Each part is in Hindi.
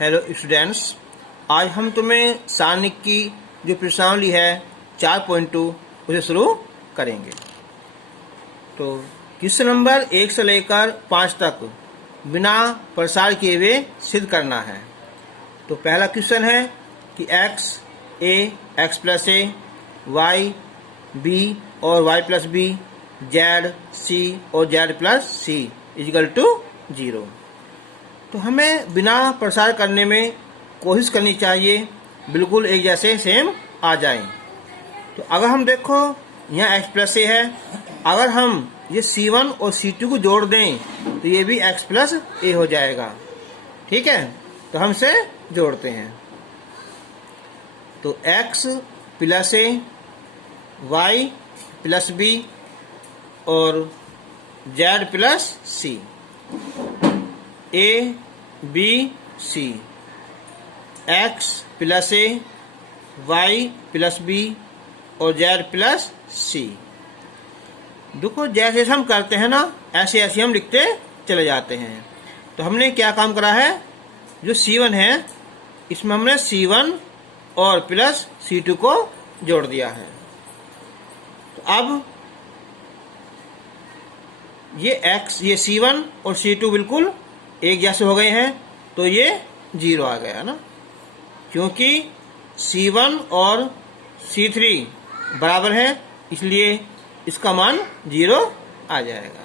हेलो स्टूडेंट्स, आज हम तुम्हें सारणिक की जो प्रश्नावली है 4.2 उसे शुरू करेंगे। तो क्वेश्चन नंबर 1 से लेकर 5 तक बिना प्रसार किए हुए सिद्ध करना है। तो पहला क्वेश्चन है कि x a x plus a y b और y plus b z c और z plus c equal to 0। तो हमें बिना प्रसार करने में कोशिश करनी चाहिए बिल्कुल एक जैसे सेम आ जाए। तो अगर हम देखो यहाँ x प्लस ए है, अगर हम ये C1 और C2 को जोड़ दें तो ये भी x प्लस ए हो जाएगा। ठीक है, तो हम इसे जोड़ते हैं। तो x plus A y plus B और z plus C, A B C, X plus A Y plus B और जेड प्लस सी। देखो जैसे हम करते हैं ना, ऐसे ऐसे हम लिखते चले जाते हैं। तो हमने क्या काम करा है, जो C1 है इसमें हमने C1 और प्लस C2 को जोड़ दिया है। तो अब ये C1 और C2 बिल्कुल एक जैसे हो गए हैं, तो ये 0 आ गया ना, क्योंकि C1 और C3 बराबर है, इसलिए इसका मान 0 आ जाएगा।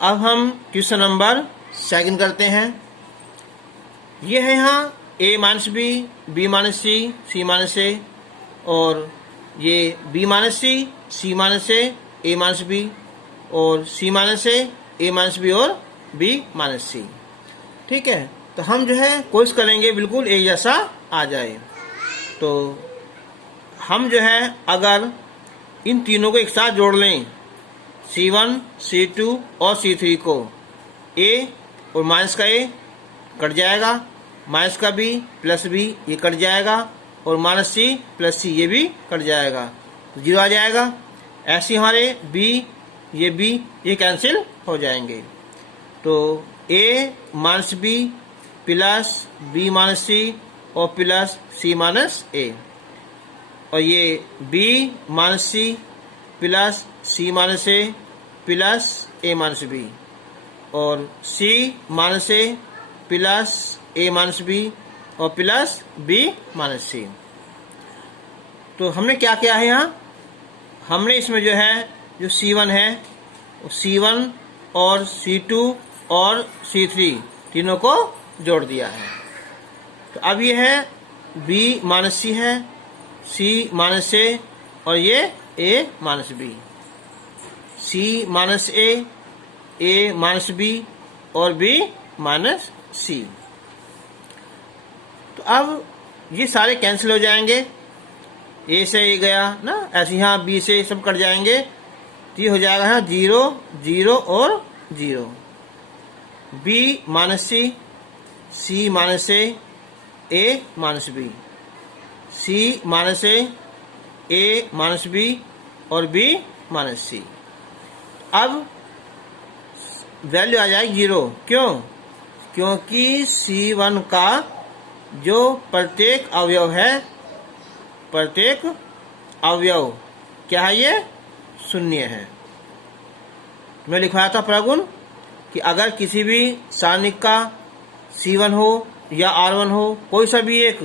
अब हम क्वेश्चन नंबर 2 करते हैं। ये है यहाँ a minus B, B minus C, C minus A और ये b minus C minus A minus B और c minus A minus B और b माइनस सी। ठीक है, तो हम जो है कोशिश करेंगे बिल्कुल एक जैसा आ जाए। तो हम जो है अगर इन तीनों को एक साथ जोड़ लें, C1, C2 और C3 को, a और माइनस का a कट जाएगा, माइनस का b प्लस b ये कट जाएगा और माइनस c प्लस c ये भी कट जाएगा, तो 0 आ जाएगा। ऐसे हमारे b ये कैंसिल हो जाएंगे। तो a minus b plus b minus c और प्लस c माइनस a और ये b minus c plus c minus a plus a minus b और c minus a plus a minus b और प्लस b माइनस c। तो हमने क्या किया है यहाँ, हमने इसमें जो है जो C1 है C1 और C2 और C3 तीनों को जोड़ दिया है। तो अब ये है b माइनस c है, c माइनस a और ये a minus b, c minus a minus b और b माइनस c। तो अब ये सारे कैंसिल हो जाएंगे, a से a गया ना, ऐसे यहाँ b से सब कट जाएंगे, तो ये हो जाएगा यहाँ 0 0 और 0, b minus c minus a minus b, c minus a minus b और b माइनस c। अब वैल्यू आ जाएगी 0, क्यों? क्योंकि C1 का जो प्रत्येक अवयव क्या है, ये 0 है। मैं लिखवाया था प्रगुण कि अगर किसी भी सारणिक का C1 हो या R1 हो, कोई सा भी एक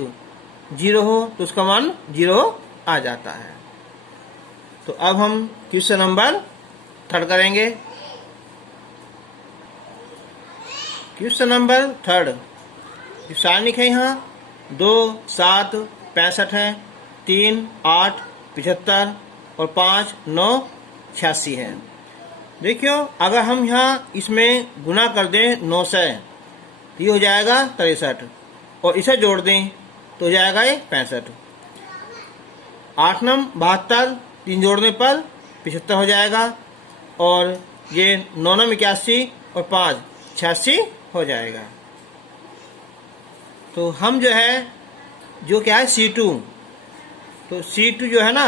0 हो तो उसका मान 0 आ जाता है। तो अब हम क्वेश्चन नंबर 3 करेंगे। क्वेश्चन नंबर 3 सारणिक है यहाँ 2 7 65 है, 3 8 75 और 5 9 86 है। देखियो अगर हम यहाँ इसमें गुना कर दें 9 से, तो ये हो जाएगा 63 और इसे जोड़ दें तो हो जाएगा ये 65। 8 9 72, 3 जोड़ने पर 75 हो जाएगा और ये 9 9 81 और 5 86 हो जाएगा। तो हम जो है जो क्या है C2, तो C2 जो है ना,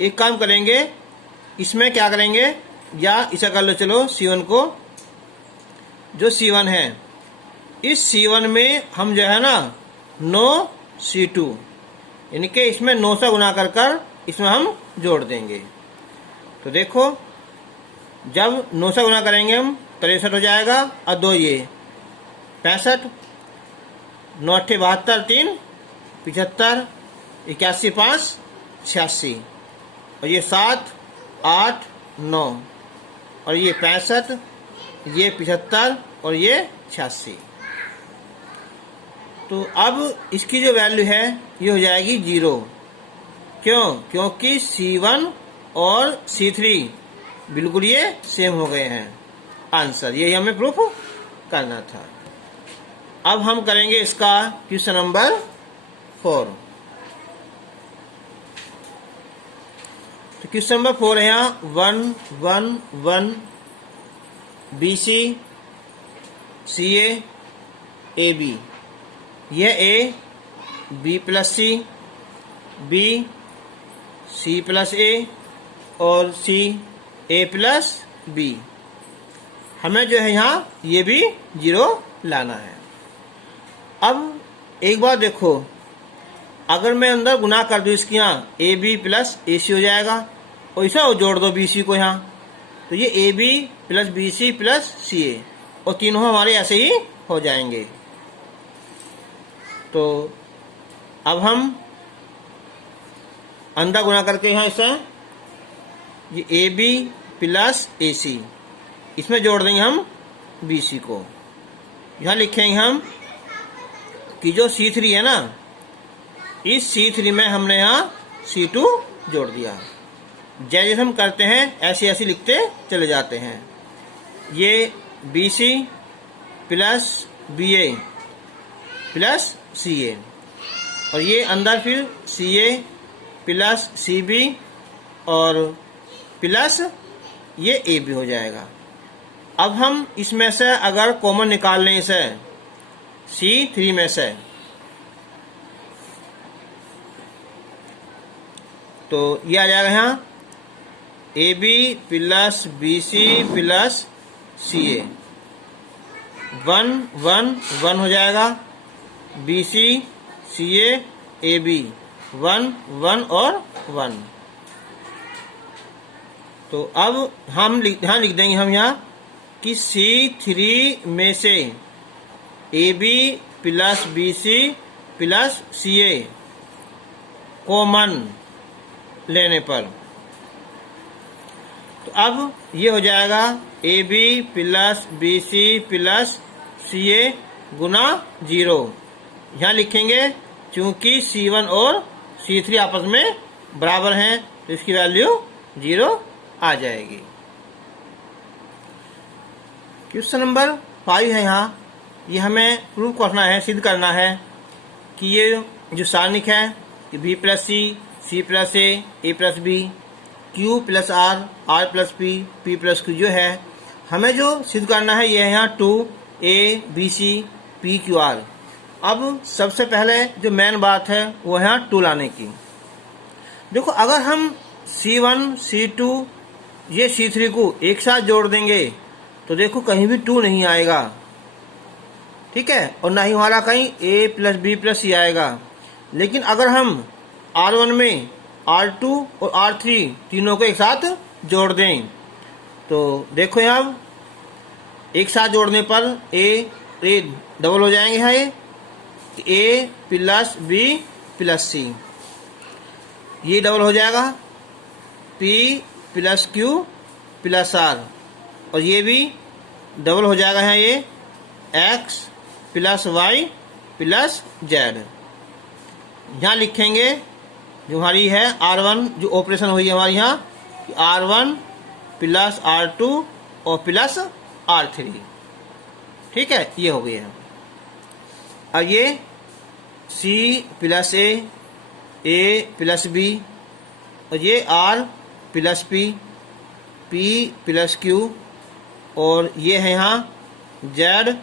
एक काम करेंगे, इसमें क्या करेंगे, या इसे कर लो, चलो C1 को, जो C1 है इस C1 में हम जो है ना 9 C2 यानी कि इसमें 9 से गुना कर कर इसमें हम जोड़ देंगे। तो देखो जब 9 से गुना करेंगे हम 63 हो जाएगा और 2 ये 65, 9 8 72, 3 75, 81 5 86 और ये 7 8 9 और ये 65, ये 75 और ये 86। तो अब इसकी जो वैल्यू है ये हो जाएगी 0। क्यों? क्योंकि C1 और C3 बिल्कुल ये सेम हो गए हैं। आंसर यही हमें प्रूफ करना था। अब हम करेंगे इसका क्वेश्चन नंबर 4। तो क्वेश्चन नंबर 4 है यहाँ 1 1 1 BC CA AB। यह A B plus C, B C plus A और C A प्लस B। हमें जो है यहाँ ये भी 0 लाना है। अब एक बार देखो, अगर मैं अंदर गुना कर दूं इसके यहाँ AB प्लस AC हो जाएगा और इसे जोड़ दो BC को यहाँ, तो ये AB plus BC plus CA और तीनों हमारे ऐसे ही हो जाएंगे। तो अब हम अंदर गुना करके यहाँ इसे ये AB प्लस AC इसमें जोड़ देंगे हम BC को। यहाँ लिखेंगे हम कि जो C3 है ना, इस C3 में हमने यहाँ C2 जोड़ दिया। जैसे हम करते हैं ऐसे ऐसे लिखते चले जाते हैं। ये BC plus BA plus CA और ये अंदर फिर CA प्लस CB और प्लस ये AB हो जाएगा। अब हम इसमें से अगर कॉमन निकाल लें इसे C3 में से, तो ये आ जाएगा यहाँ AB plus BC plus CA 1 1 1 हो जाएगा। BC CA AB 1 1 और 1। तो अब हम यहाँ लिख देंगे हम यहाँ कि C3 में से AB plus BC plus CA common लेने पर, तो अब ये हो जाएगा AB plus BC plus CA गुना 0। यहाँ लिखेंगे क्योंकि C1 और C3 आपस में बराबर हैं तो इसकी वैल्यू 0 आ जाएगी। क्वेश्चन नंबर 5 है यहाँ, ये हमें प्रूव करना है, सिद्ध करना है कि ये जो सारणिक है कि B plus C plus A plus B, Q plus R plus P plus Q जो है, हमें जो सिद्ध करना है ये है यहाँ 2A BC PQR। अब सबसे पहले जो मेन बात है वो है यहाँ 2 लाने की। देखो अगर हम C1 C2 ये C3 को एक साथ जोड़ देंगे तो देखो कहीं भी 2 नहीं आएगा, ठीक है, और ना ही हमारा कहीं A plus B plus C आएगा। लेकिन अगर हम R1 में R2 और R3 तीनों को एक साथ जोड़ दें तो देखो यहाँ एक साथ जोड़ने पर A डबल हो जाएंगे यहाँ A plus B plus C, ये डबल हो जाएगा P plus Q plus R और ये भी डबल हो जाएगा यहाँ ये X plus Y plus Z। यहाँ लिखेंगे जो हमारी है R1 जो ऑपरेशन हुई है हमारी यहाँ R1 प्लस R2 और प्लस R3, ठीक है, ये हो गया है। अब ये C plus A plus B और ये R plus P plus Q और ये है यहाँ Z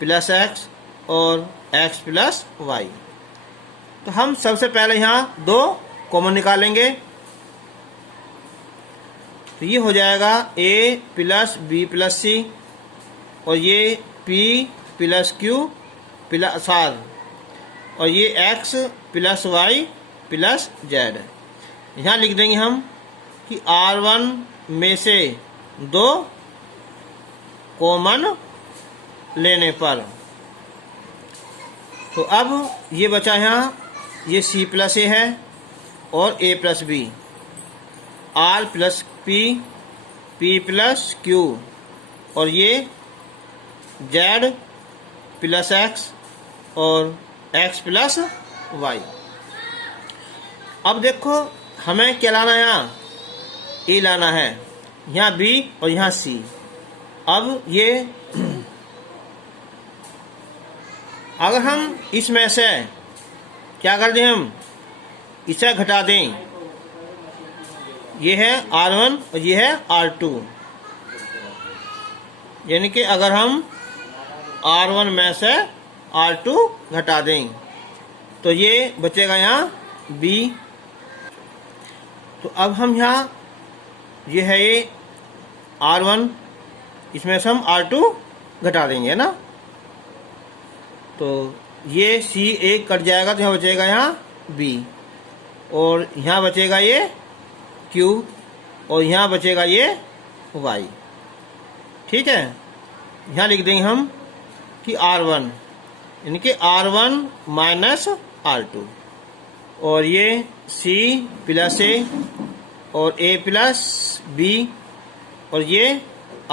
प्लस X और X प्लस Y। तो हम सबसे पहले यहाँ 2 कॉमन निकालेंगे, तो ये हो जाएगा A plus B plus C और ये P plus Q plus R, और ये x plus Y plus Z. यहाँ लिख देंगे हम कि R1 में से 2 कॉमन लेने पर। तो अब ये बचा यहाँ, ये C प्लस ए है और A plus B, R plus P, P plus Q, और ये Z प्लस एक्स और x प्लस वाई। अब देखो हमें क्या लाना है, यहाँ A लाना है, यहाँ B और यहाँ C। अब ये अगर हम इसमें से क्या कर दें, हम इसे घटा दें, ये है R1 और ये है R2, यानी कि अगर हम R1 में से R2 घटा दें तो ये बचेगा यहाँ B। तो अब हम यहाँ, ये है ये R1, इसमें से हम R2 घटा देंगे ना, तो ये C एक कट जाएगा तो यहाँ बचेगा यहाँ B, और यहाँ बचेगा ये Q, और यहाँ बचेगा ये Y। ठीक है, यहाँ लिख देंगे हम कि R1 यानी कि R1 माइनस R2, और ये C प्लस ए और A प्लस B, और ये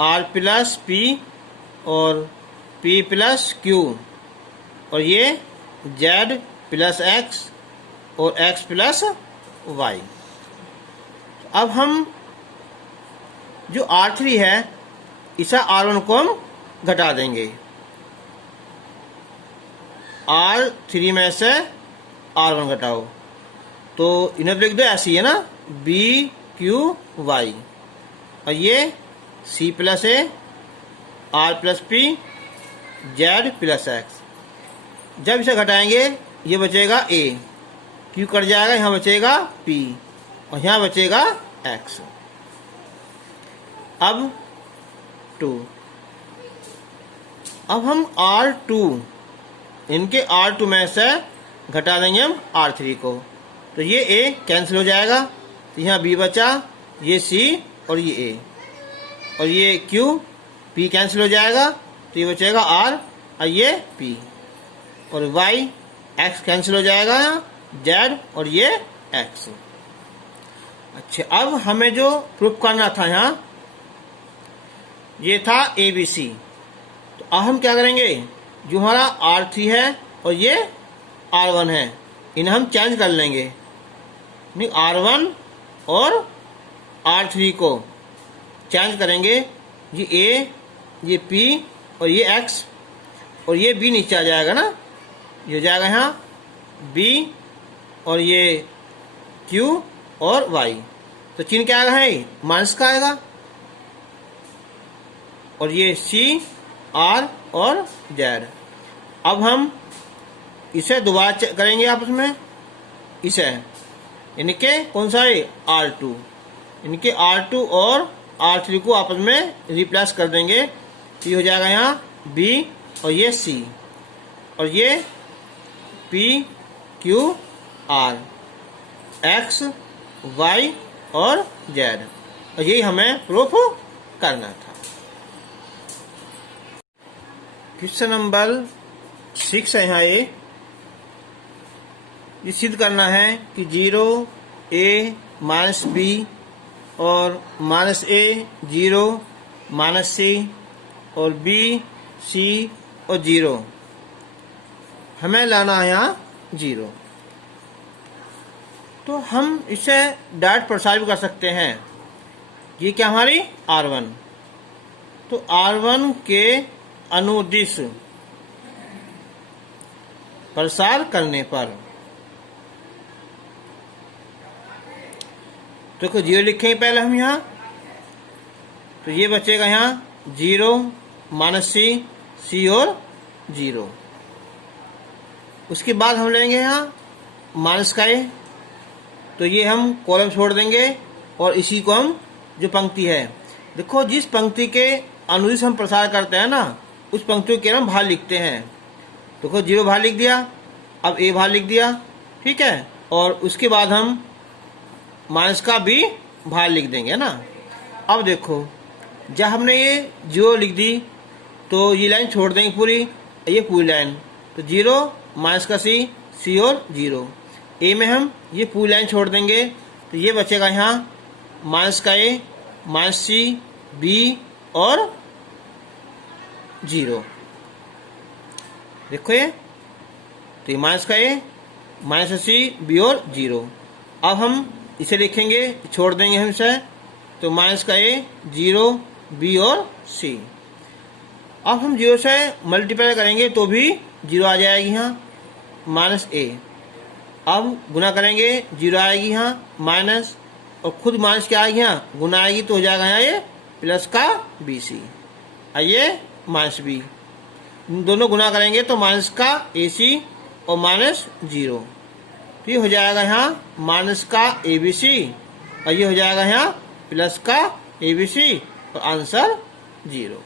R प्लस P और P प्लस Q, और ये Z प्लस X और X प्लस Y। अब हम जो R3 है इसे R1 को हम घटा देंगे, R3 में से R1 घटाओ, तो इन्हें लिख दो ऐसी है ना, B Q Y, और ये C प्लस ए, R plus P, Z plus X। जब इसे घटाएंगे ये बचेगा A, Q कट जाएगा, यहाँ बचेगा P और यहाँ बचेगा X। अब 2, अब हम R2 इनके R2 में से घटा देंगे हम R3 को, तो ये A कैंसिल हो जाएगा, तो यहाँ B बचा, ये C और ये A, और ये Q P कैंसिल हो जाएगा, तो ये बचेगा R और ये P, और Y X कैंसिल हो जाएगा, Z और ये X। अच्छा, अब हमें जो प्रूफ करना था यहाँ, ये था ABC, तो अब हम क्या करेंगे, जो हमारा R3 है और ये R1 है, इन्हें हम चेंज कर लेंगे, नहीं R1 और R3 को चेंज करेंगे, ये A, ये P और ये X, और ये B नीचे आ जाएगा ना, ये हो जाएगा यहाँ B और ये Q और Y, तो चिन्ह क्या आएगा, है माइनस का आएगा, और ये C R और Z। अब हम इसे दोबारा करेंगे आपस में, इसे यानी कि कौन सा है R2, यानी कि R2 और R3 को आपस में रिप्लेस कर देंगे, तो ये हो जाएगा यहाँ B और ये C, और ये P Q R, X Y और Z, और यही हमें प्रूफ करना था। क्वेश्चन नंबर 6 है यहाँ ये सिद्ध करना है कि 0 A माइनस B और माइनस A 0 माइनस C और B C और 0, हमें लाना है यहाँ 0। तो हम इसे डायरेक्ट प्रसार भी कर सकते हैं, ये क्या हमारी R1, तो R1 के अनुदिश प्रसार करने पर, तो 0 लिखेंगे पहले हम यहाँ, तो ये बचेगा यहाँ 0 माइनस C और 0। उसके बाद हम लेंगे यहाँ माइनस का A, तो ये हम कॉलम छोड़ देंगे और इसी को हम, जो पंक्ति है, देखो जिस पंक्ति के अनुदिश हम प्रसार करते हैं ना, उस पंक्ति के हम बाहर लिखते हैं, देखो 0 बाहर लिख दिया, अब a बाहर लिख दिया, ठीक है, और उसके बाद हम माइनस का b बाहर लिख देंगे ना। अब देखो जब हमने ये 0 लिख दी तो ये लाइन छोड़ देंगे पूरी, ये पूरी लाइन, तो 0 माइनस का c और 0, a में हम ये पूरी लाइन छोड़ देंगे, तो ये बचेगा यहाँ माइनस का a, माइनस c, b और 0। देखो ये, तो ये माइनस का a, माइनस का c, b और 0। अब हम इसे लिखेंगे, छोड़ देंगे हम इसे, तो माइनस का a, 0, b और c। अब हम 0 से मल्टीप्लाई करेंगे तो भी 0 आ जाएगी यहाँ, माइनस a। अब गुना करेंगे 0 आएगी यहाँ माइनस, और खुद माइनस क्या आएगी यहाँ, गुना आएगी तो हो जाएगा यहाँ ये प्लस का bc, आइए माइनस b, दोनों गुना करेंगे तो माइनस का ac और माइनस 0, तो ये हो जाएगा यहाँ माइनस का abc, और ये हो जाएगा यहाँ प्लस का abc, और आंसर 0।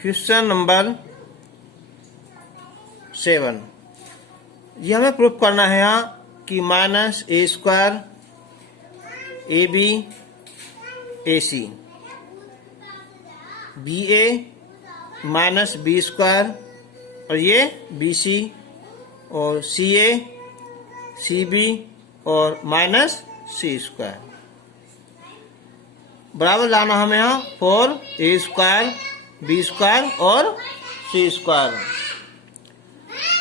क्वेश्चन नंबर 7, ये हमें प्रूफ करना है यहाँ कि minus a square ab ac ba minus b square, और ये bc, और ca cb और माइनस c स्क्वायर बराबर लाना हमें यहाँ 4a स्क्वायर b स्क्वायर और c स्क्वायर।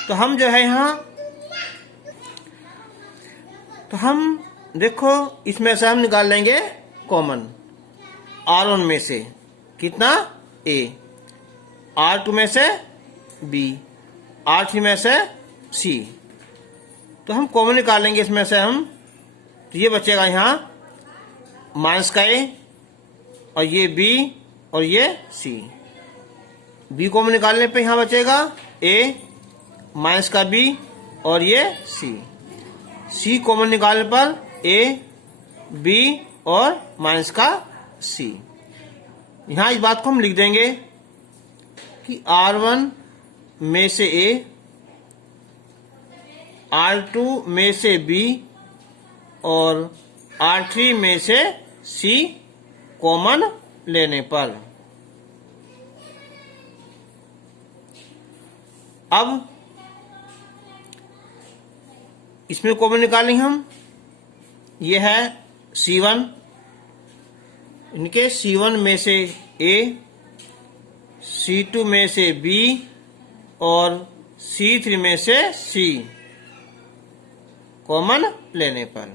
तो हम जो है यहाँ, तो हम देखो इसमें से हम निकाल लेंगे कॉमन, r1 में से कितना a, r2 में से b, r3 में से c, तो हम कॉमन निकालेंगे इसमें से हम, तो ये बचेगा यहाँ माइनस का a, और ये b और ये c, b कॉमन निकालने पे यहाँ बचेगा a माइनस का b और ये c कॉमन निकालने पर a b और माइनस का c। यहाँ इस बात को हम लिख देंगे कि r1 में से a, r2 में से b और r3 में से c कॉमन लेने पर। अब इसमें कॉमन निकालेंगे हम, ये है c1, इनके c1 में से a, c2 में से b और c3 में से c कॉमन लेने पर,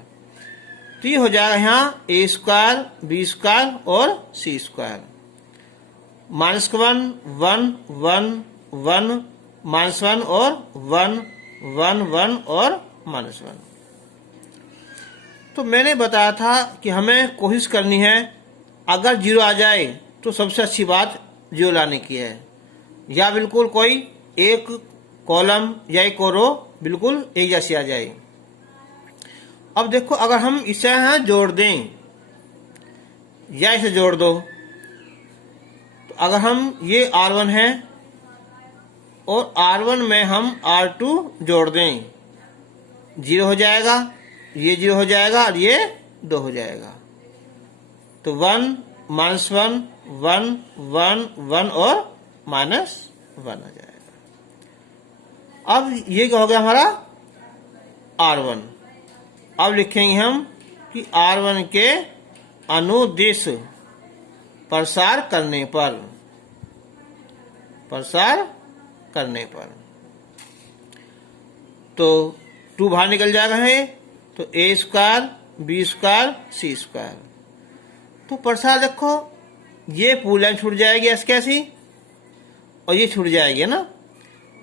तो ये हो जाएगा यहाँ a स्क्वायर b स्क्वायर और c स्क्वायर, माइनस 1 1 1 1 माइनस 1 और 1 1 1 और माइनस 1। तो मैंने बताया था कि हमें कोशिश करनी है, अगर 0 आ जाए तो सबसे अच्छी बात 0 लाने की है, या बिल्कुल कोई एक कॉलम या एक रो बिल्कुल एक जैसी आ जाए। अब देखो अगर हम इसे यहाँ जोड़ दें या इसे जोड़ दो, तो अगर हम ये r1 है और r1 में हम r2 जोड़ दें, 0 हो जाएगा, ये 0 हो जाएगा और ये 2 हो जाएगा, तो 1 माइनस 1 1 1 1 और माइनस 1 आ जाएगा। अब ये क्या हो गया हमारा r1। अब लिखेंगे हम कि r1 के अनुदिश प्रसार करने पर, तो 2 बाहर निकल जाएगा है, तो a square b square c square, तो प्रसार देखो ये पूरी लाइन छूट जाएगी ऐसे कैसी, और ये छूट जाएगी ना,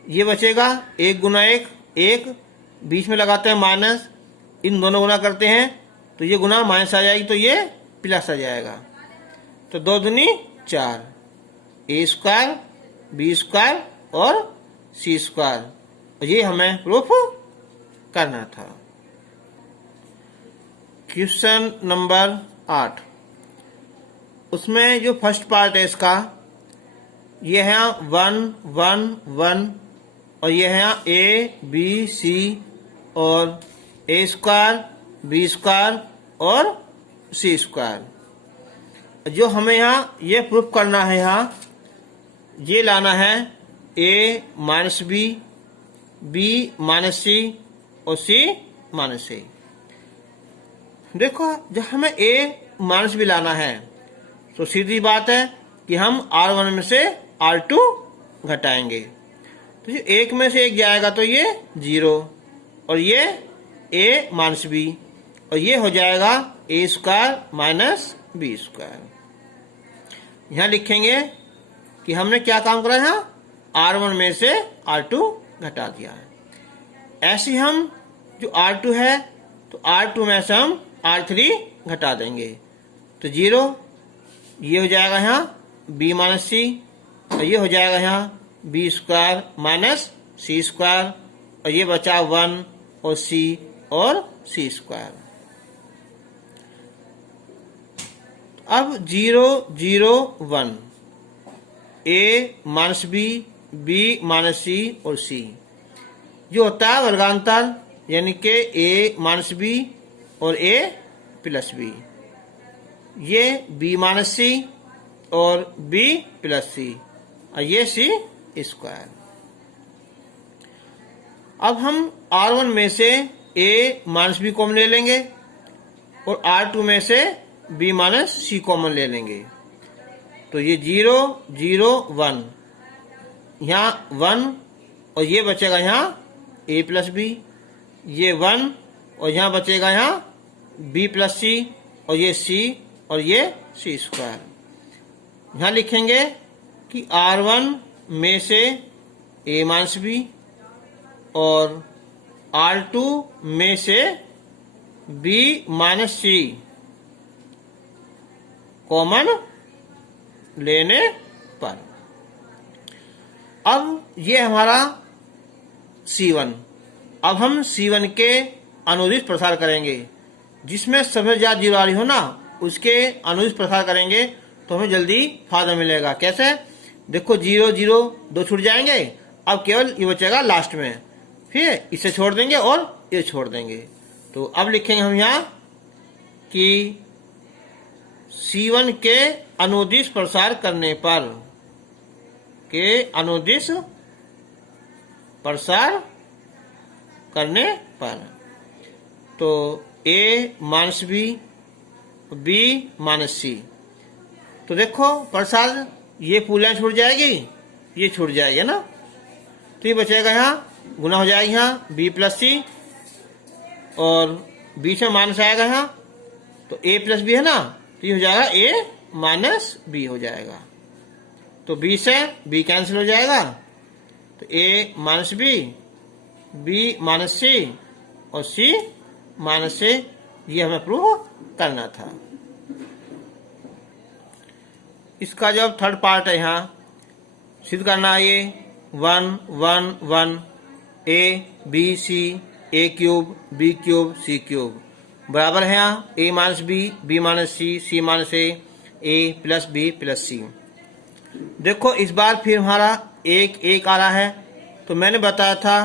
ये बचेगा 1 गुना 1 1, बीच में लगाते हैं माइनस, इन दोनों गुना करते हैं तो ये गुना माइनस आ जाएगी, तो ये प्लस आ जाएगा, तो 2 दूनी 4, a स्क्वायर b स्क्वायर और c स्क्वायर, और ये हमें प्रूफ करना था। क्वेश्चन नंबर 8, उसमें जो फर्स्ट पार्ट है इसका, ये है यहाँ 1 1 1 और ये है यहाँ ए बी सी और ए स्क्वायर बी स्क्वायर और सी स्क्वायर। जो हमें यहाँ ये प्रूफ करना है, यहाँ ये लाना है ए माइनस बी माइनस सी और सी माइनस ए। देखो जब हमें ए माइनस बी लाना है तो सीधी बात है कि हम R1 में से R2 घटाएंगे। तो जो एक में से एक जाएगा तो ये 0 और ये ए माइनस बी और ये हो जाएगा ए स्क्वायर माइनस बी स्क्वायर। यहाँ लिखेंगे कि हमने क्या काम करा है, R1 में से R2 घटा दिया है। ऐसे हम जो R2 है तो R2 में से हम R3 घटा देंगे तो 0, ये हो जाएगा यहाँ b माइनस सी और ये हो जाएगा यहाँ बी स्क्वायर माइनस सी स्क्वायर और ये बचा 1 और c और c स्क्वायर। अब 0 0 1 a माइनस b माइनस सी और c जो होता है वर्गांतर, यानी कि a माइनस b और a प्लस b, ये b माइनस सी और b प्लस सी और ये c स्क्वायर। अब हम R1 में से a माइनस बी कॉमन ले लेंगे और R2 में से b माइनस सी कॉमन ले लेंगे तो ये 0 0 1 यहाँ 1 और ये बचेगा यहाँ a प्लस बी, ये 1 और यहाँ बचेगा यहाँ b प्लस सी और ये c और ये c स्क्वायर। यहाँ लिखेंगे कि R1 में से a माइनस बी और R2 में से b माइनस सी कॉमन लेने पर। अब ये हमारा C1। अब हम C1 के अनुदिश प्रसार करेंगे, जिसमें सबसे ज्यादा जीरो आ रही हो ना उसके अनुदिश प्रसार करेंगे तो हमें जल्दी फायदा मिलेगा। कैसे, देखो 0 0 2 छूट जाएंगे, अब केवल ये बचेगा लास्ट में, फिर इसे छोड़ देंगे और ये छोड़ देंगे। तो अब लिखेंगे हम यहाँ कि C1 के अनुदिश प्रसार करने पर, के अनुदिश प्रसार करने पर, तो a माइनस बी माइनस सी। तो देखो प्रसार ये पूरी छूट जाएगी, ये छूट जाएगी ना, तो ये बचेगा यहाँ गुना हो जाएगी यहाँ b प्लस सी और बीच में माइनस आएगा यहाँ तो a प्लस बी है ना, तो ये हो जाएगा a माइनस बी हो जाएगा। तो b से b कैंसिल हो जाएगा तो a माइनस बी माइनस सी और c माइनस से, ये हमें प्रूव करना था। इसका जब थर्ड पार्ट है यहाँ सिद्ध करना है, ये 1 1 1 a b c a cube b cube c cube बराबर है यहाँ a minus b minus c minus a plus b plus c। देखो इस बार फिर हमारा एक आ रहा है, तो मैंने बताया था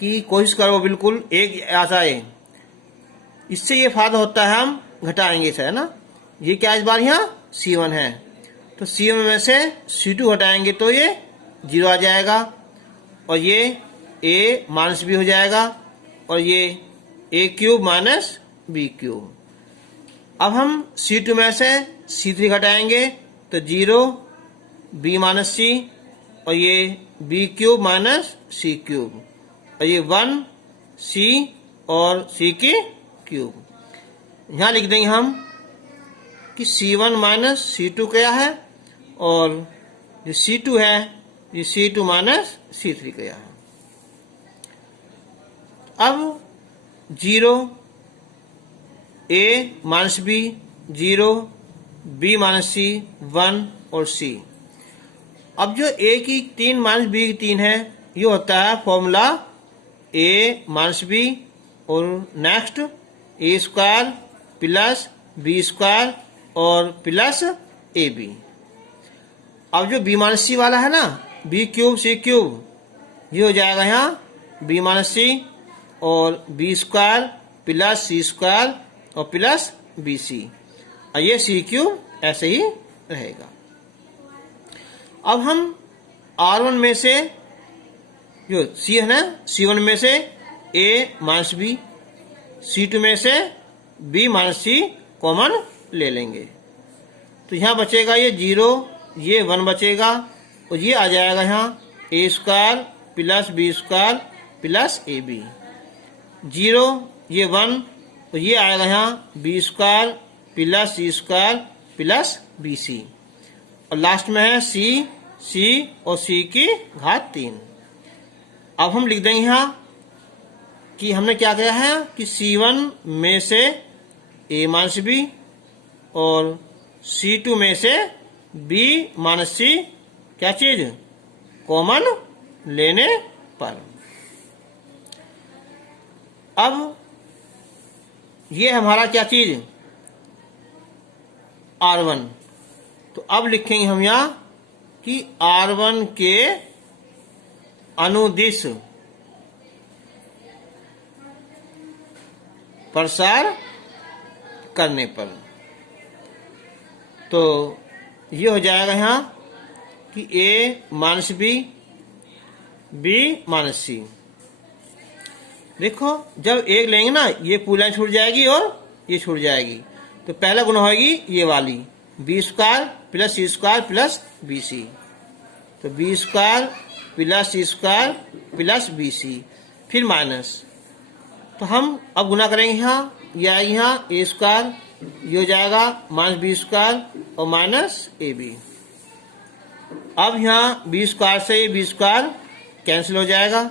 कि कोशिश करो बिल्कुल एक आ जाए, इससे ये फायदा होता है हम घटाएंगे इसे, है ना। ये क्या इस बार यहाँ C1 है, तो C1 में से C2 घटाएंगे तो ये 0 आ जाएगा और ये a माइनस बी हो जाएगा और ये a cube minus B cube. अब हम C2 में से C3 घटाएंगे तो 0 b माइनस सी और ये b क्यूब माइनस सी क्यूब और ये 1 c और c की क्यूब। यहाँ लिख देंगे हम कि C1 माइनस C2 क्या है और जो C2 है ये C2 माइनस C3 क्या है। अब 0 a minus B 0 b minus C 1 और c। अब जो a की 3 माइनस b की 3 है ये होता है फॉर्मूला a माइनस बी और next a square plus b square और प्लस ab। अब जो बी माइनस सी वाला है ना, बी क्यूब सी क्यूब, ये हो जाएगा यहाँ बी माइनस सी और B square plus C square और प्लस बी सी, और ये सी क्यूब ऐसे ही रहेगा। अब हम R1 में से जो सी है ना, C1 में से A माइनस बी, C2 में से B माइनस सी कॉमन ले लेंगे, तो यहाँ बचेगा ये 0, ये 1 बचेगा और ये आ जाएगा यहाँ A square plus B square plus A B, 0 ये 1 और ये आएगा यहाँ B square plus C square plus B C, और लास्ट में है सी, सी और सी की घात 3। अब हम लिख देंगे यहाँ कि हमने क्या किया है कि C1 में से A माइनस बी और C2 में से B माइनस सी क्या चीज कॉमन लेने पर। अब ये हमारा क्या चीज R1, तो अब लिखेंगे हम यहाँ कि R1 के अनुदिश प्रसार करने पर, तो ये हो जाएगा यहाँ कि A minus B, B minus C. देखो जब एक लेंगे ना, ये पूरी लाइन छूट जाएगी और ये छूट जाएगी, तो पहला गुना होगी ये वाली B square plus C square plus B सी, तो B square plus C square plus B सी, फिर माइनस, तो हम अब गुना करेंगे यहाँ, ये आएगी यहाँ ए स्क्वायर, ये हो जाएगा माइनस बी स्क्वायर और माइनस ए बी। अब यहाँ बी स्क्वायर से ये बी स्क्वायर कैंसिल हो जाएगा,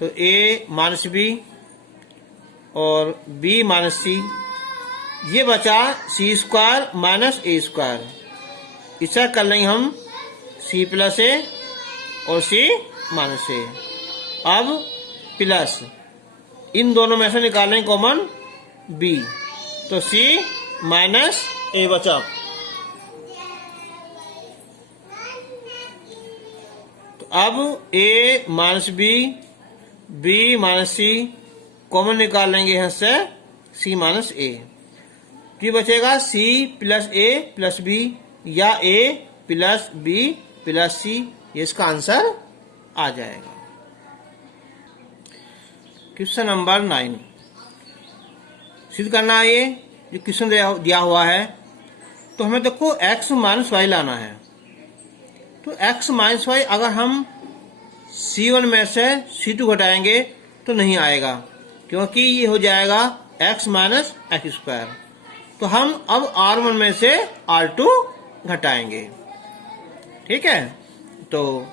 तो ए माइनस बी और बी माइनस सी, ये बचा सी स्क्वायर माइनस ए स्क्वायर, इसे कर लेंगे हम सी प्लस ए और सी माइनस ए। अब प्लस इन दोनों में से निकालेंगे कॉमन बी, तो सी माइनस ए बचा, तो अब ए माइनस बी, बी माइनस सी कॉमन निकाल लेंगे यहाँ से सी माइनस ए, तो बचेगा सी प्लस ए प्लस बी या ए प्लस बी प्लस सी, ये इसका आंसर आ जाएगा। क्वेश्चन नंबर 9 सिद्ध करना है। ये जो क्वेश्चन दिया हुआ है, तो हमें देखो x माइनस वाई लाना है, तो x माइनस वाई अगर हम C1 में से C2 घटाएंगे तो नहीं आएगा, क्योंकि ये हो जाएगा x माइनस एक्स स्क्वायर, तो हम अब R1 में से R2 घटाएंगे, ठीक है। तो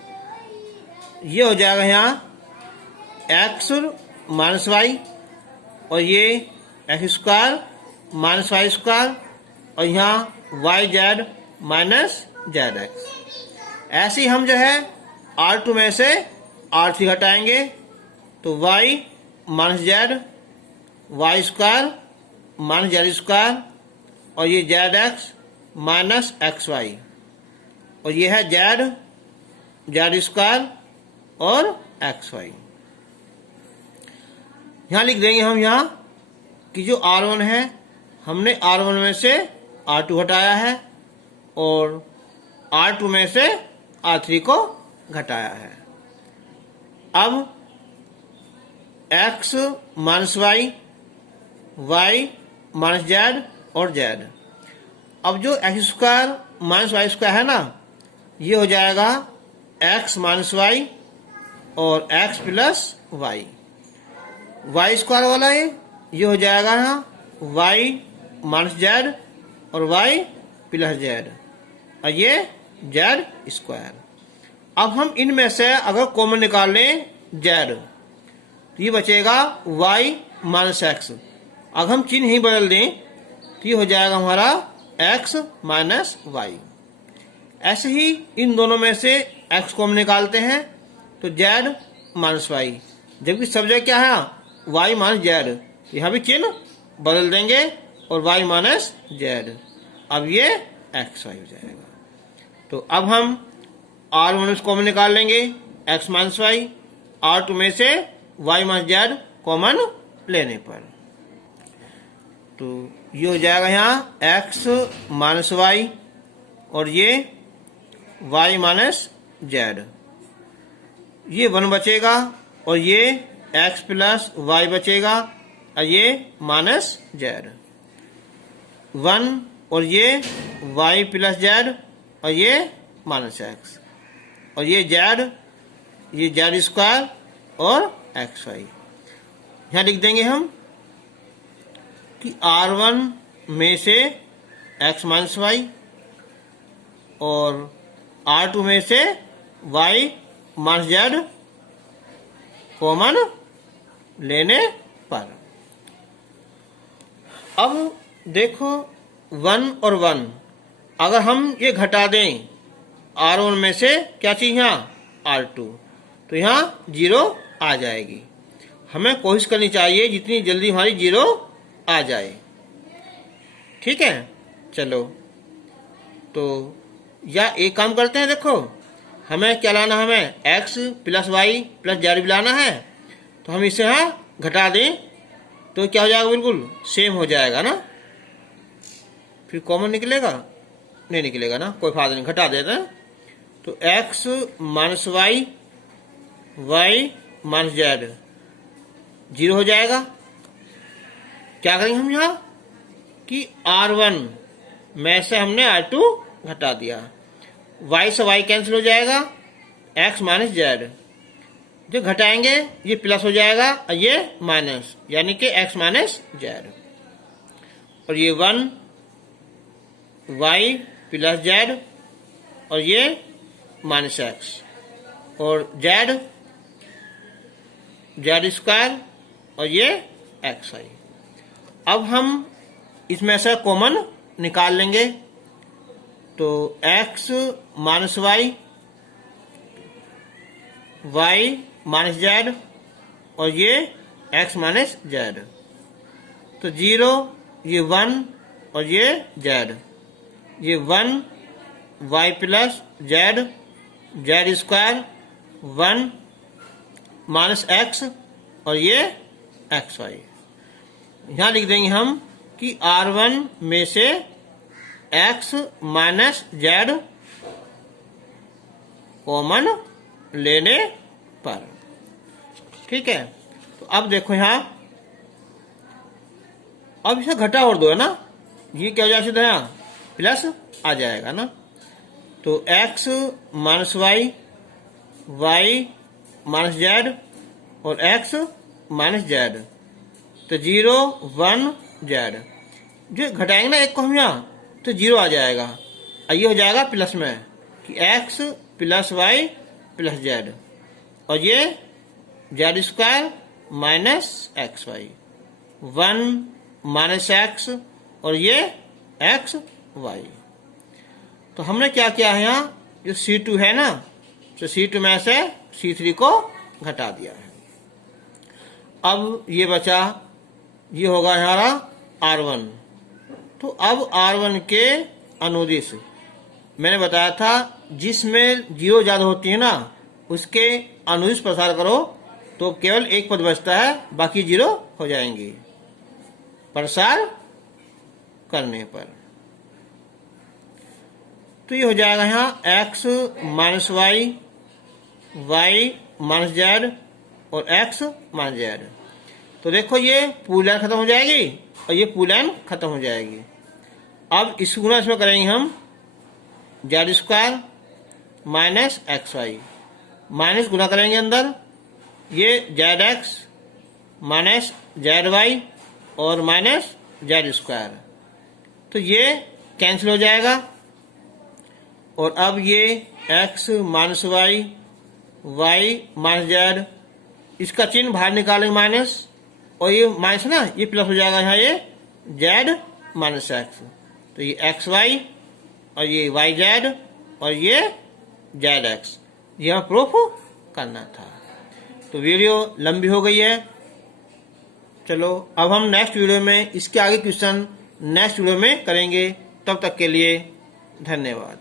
ये हो जाएगा यहाँ x माइनस वाई और ये X square minus Y square और यहाँ Y Z minus Z X. ऐसे ही हम जो है R2 में से R3 घटाएंगे, तो y minus Z Y square minus Z square और ये Z X minus X Y और ये है जेड जेड स्क्वायर और एक्स वाई। यहाँ लिख देंगे हम यहाँ कि जो R1 है हमने R1 में से R2 हटाया है और R2 में से R3 को घटाया है। अब x minus Y, Y minus Z और जेड। अब जो X square minus Y square है ना, ये हो जाएगा x माइनस वाई और x plus Y. Y square वाला है ये हो जाएगा यहाँ वाई माइनस जेड और वाई प्लस जेड और ये जेड स्क्वायर। अब हम इनमें से अगर कॉमन निकाल लें जेड, तो ये बचेगा वाई माइनस एक्स। अगर हम चिन्ह ही बदल दें तो ये हो जाएगा हमारा एक्स माइनस वाई। ऐसे ही इन दोनों में से एक्स कॉमन निकालते हैं तो जेड माइनस वाई, जबकि सब जगह क्या है वाई माइनस जेड, यहाँ भी चिन्ह बदल देंगे और वाई माइनस जेड, अब ये एक्स वाई हो जाएगा। तो अब हम R1 से कॉमन निकाल लेंगे, x माइनस वाई। R2 में से y माइनस जेड कॉमन लेने पर, तो ये हो जाएगा यहाँ x माइनस वाई और ये y माइनस जेड, ये 1 बचेगा और ये x प्लस वाई बचेगा और ये माइनस जेड, 1 और ये y प्लस जेड और ये माइनस एक्स और ये जेड स्क्वायर और एक्स वाई। यहाँ लिख देंगे हम कि R1 में से x माइनस वाई और R2 में से y माइनस जेड कॉमन लेने पर। अब देखो 1 और 1 अगर हम ये घटा दें R1 में से क्या चीज यहाँ R2, तो यहाँ 0 आ जाएगी। हमें कोशिश करनी चाहिए जितनी जल्दी हमारी 0 आ जाए। ठीक है, चलो तो या एक काम करते हैं, देखो हमें क्या लाना, हमें x plus Y plus Z भी लाना है, तो हम इसे यहाँ घटा दें तो क्या हो जाएगा, बिल्कुल सेम हो जाएगा ना। फिर कॉमन निकलेगा, नहीं निकलेगा ना, कोई फायदा नहीं, घटा देते हैं। तो x minus Y minus Z 0 हो जाएगा। क्या करेंगे हम यहाँ कि R1 में से हमने R2 घटा दिया, y से y कैंसिल हो जाएगा, x माइनस जेड जो घटाएंगे ये प्लस हो जाएगा और ये माइनस, यानी कि x माइनस जेड, और ये 1 y प्लस जेड और ये माइनस एक्स और जेड स्क्वायर और ये एक्स वाई। अब हम इसमें से कॉमन निकाल लेंगे, तो x minus Y minus Z और ये x माइनस जेड, तो 0 ये 1 और ये जेड, ये 1 y plus Z square 1 minus X और ये एक्स वाई। यहाँ लिख देंगे हम कि R1 में से x माइनस जेड कॉमन लेने पर। ठीक है, तो अब देखो यहाँ, अब इसे घटा और दो है ना, ये क्या हो जाएगा सीधा यहाँ प्लस आ जाएगा ना। तो x minus Y minus Z और x माइनस जेड, तो 0 1 जेड, जो घटाएंगे ना एक को हम यहाँ तो 0 आ जाएगा और ये हो जाएगा प्लस में कि x plus Y plus Z और ये Z square minus X Y, 1 minus X और ये एक्स वाई। तो हमने क्या किया है, यहाँ जो C2 है ना, तो C2 में से C3 को घटा दिया है। अब ये बचा, ये होगा हमारा R1। तो अब R1 के अनुदिश मैंने बताया था जिसमें 0 ज्यादा होती है ना, उसके अनुदिश प्रसार करो तो केवल एक पद बचता है, बाकी 0 हो जाएंगे प्रसार करने पर। तो ये हो जाएगा यहाँ x minus Y minus Z और x माइनस जेड। तो देखो ये पूरी लाइन खत्म हो जाएगी और ये पूरी लाइन खत्म हो जाएगी। अब इस गुना इसमें करेंगे हम Z square minus X Y, minus गुना करेंगे अंदर, ये Z X minus Z Y और माइनस जेड स्क्वायर, तो ये कैंसिल हो जाएगा। और अब ये x minus Y minus Z, इसका चिन्ह बाहर निकालेंगे माइनस, और ये माइनस ना ये प्लस हो जाएगा यहाँ ये जेड माइनस एक्स, तो ये एक्स वाई और ये वाई जेड और ये जेड एक्स, यह प्रूफ करना था। तो वीडियो लंबी हो गई है, चलो अब हम नेक्स्ट वीडियो में इसके आगे क्वेश्चन नेक्स्ट वीडियो में करेंगे। तब तक के लिए धन्यवाद।